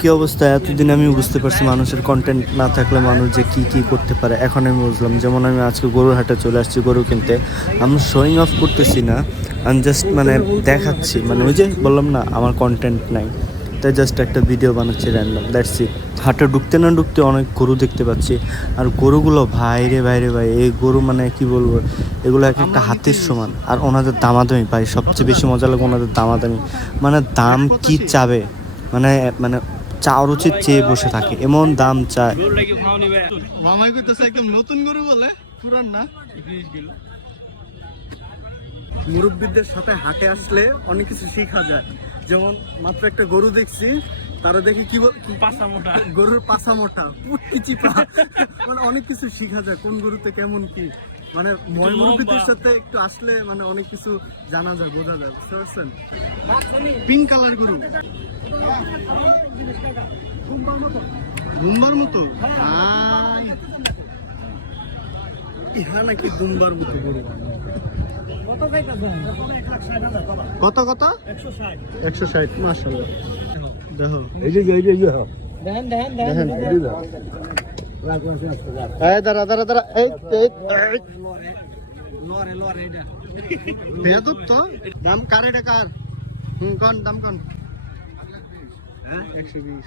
কি অবস্থা? এতদিন আমি বুঝতে পারছি মানুষের কন্টেন্ট না থাকলে মানুষ যে কি কি করতে পারে। এখন আমি বুঝলাম, যেমন আমি আজকে গরুর হাটে চলে আসছি গরু কিনতে। আমি শোয়িং অফ করতেছি না আমি জাস্ট মানে দেখাচ্ছি। মানে ওই যে বললাম না, আমার কন্টেন্ট নাই। তাই জাস্ট একটা ভিডিও বানাচ্ছি র্যান্ডম দ্যাটস ইট হাটে ঢুকতে না ঢুকতে অনেক গরু দেখতে পাচ্ছি আর গরুগুলো ভাইরে ভাইরে ভাই এই গরু মানে কি বলব এগুলো এক একটা হাতের সমান আর ওনাদের দামাদামি পাই সবচেয়ে বেশি মজা লাগে ওনাদের দামাদামি। মানে দাম কি চাবে? মানে মানে চাওয়ার উচিত চেয়ে বসে থাকে এমন দাম চায়। মামাই কইতেছে একদম নতুন গরু বলে পুরান না? মুরব্বীদের সাথে হাটে আসলে অনেক কিছু শেখা যায়। যেমন মাত্র একটা গরু দেখছি তারা দেখে কি বল- কি- গরুর পাছা মোটা চিপা। মানে অনেক কিছু শিখা যায় কোন গরুতে কেমন কি। মানে ময় সাথে একটু আসলে মানে অনেক কিছু জানা যায় বোঝা যায় বুঝতে পারছেন? পিঙ্ক কালার গরু। দুম্বার মতো। ইহা নাকি দুম্বার মতো গরু। কত কত একশো ষাট। মাসাল্লাহ দেখো। দেখেন। এই দাঁড়া দাঁড়া দাঁড়া। এই এই এই। বেয়াদব তো? দাম কার এটা কার? হুম কন দাম কন? হ্যাঁ? একশো বিশ।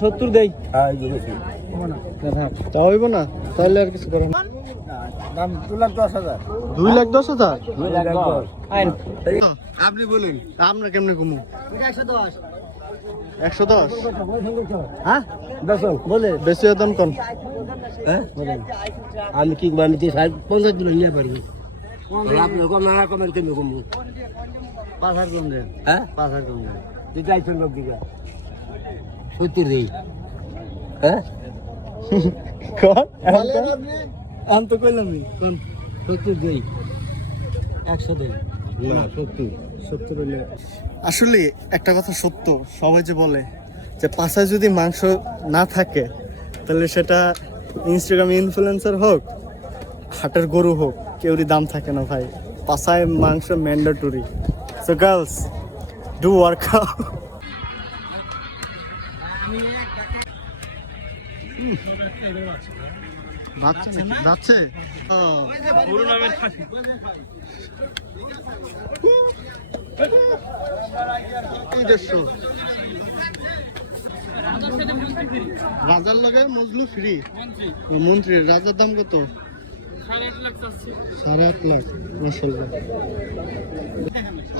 সত্তর দেই। তা হইব না তাহলে আর কিছু করো না দাম দু লাখ দশ হাজার। দুই লাখ দশ হাজার? দুই লাখ দশ। আপনি বলেন। আমরা কেমনে কমু? একশো দশ। একশো দশ? হ্যাঁ? দশ। বলে। বেশি দাম কম হ্যাঁ? আমি কি মানে পঞ্চাশ দিন নিয়ে পারবি আপনি কম না কমেন কম? পাঁচ হাজার কম দেন। হ্যাঁ? পাঁচ হাজার কম দেন। তুই চাইছেন লোক দিকে। দেই। হ্যাঁ? কন? আমি তো? কইলাম কোন? সত্তর দেই। একশো আসলে একটা কথা সত্য সবাই যে বলে যে পাশায় যদি মাংস না থাকে তাহলে সেটা ইনস্টাগ্রাম ইনফ্লুয়েন্সার হোক হাটের গরু হোক কেউরই দাম থাকে না ভাই। পাশায় মাংস mandatory so girls do work যাচ্ছে যাচ্ছে পুরো নামের খাসি। এই দেড়শো রাজার লাগে মজলু ফ্রি মন্ত্রী। রাজার দাম কত? সাড়ে আট লাখ মাসাল্লাহ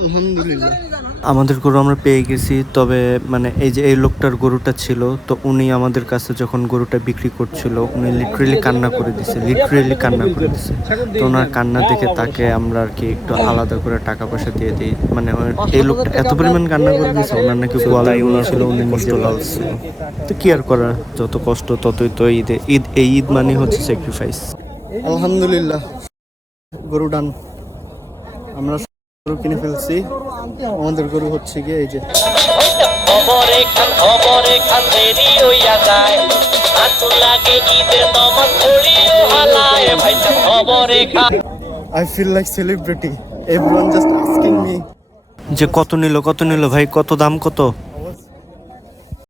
আলহামদুলিল্লাহ। আমাদের গরু আমরা পেয়ে গেছি তবে মানে এই যে এই লোকটার গরুটা ছিল তো উনি আমাদের কাছে যখন গরুটা বিক্রি করছিল উনি লিটারেলি কান্না করে দিছে লিটারেলি কান্না করে দিছে। তো ওনার কান্না দেখে তাকে আমরা আর কি একটু আলাদা করে টাকা পয়সা দিয়ে দিই। মানে এই লোকটা এত পরিমাণ কান্না করে দিয়েছে ওনার নাকি গোয়ালাই উনি ছিল উনি কষ্ট লাগছে। তো কি আর করার যত কষ্ট ততই তো ঈদে ঈদ এই ঈদ মানে হচ্ছে স্যাক্রিফাইস আলহামদুলিল্লাহ। গরু ডান। আমরা গরু কিনে ফেলছি। আমাদের গরু হচ্ছে গিয়ে এই যে I feel like celebrity everyone just asking me যে কত নিল কত নিল ভাই? কত দাম কত?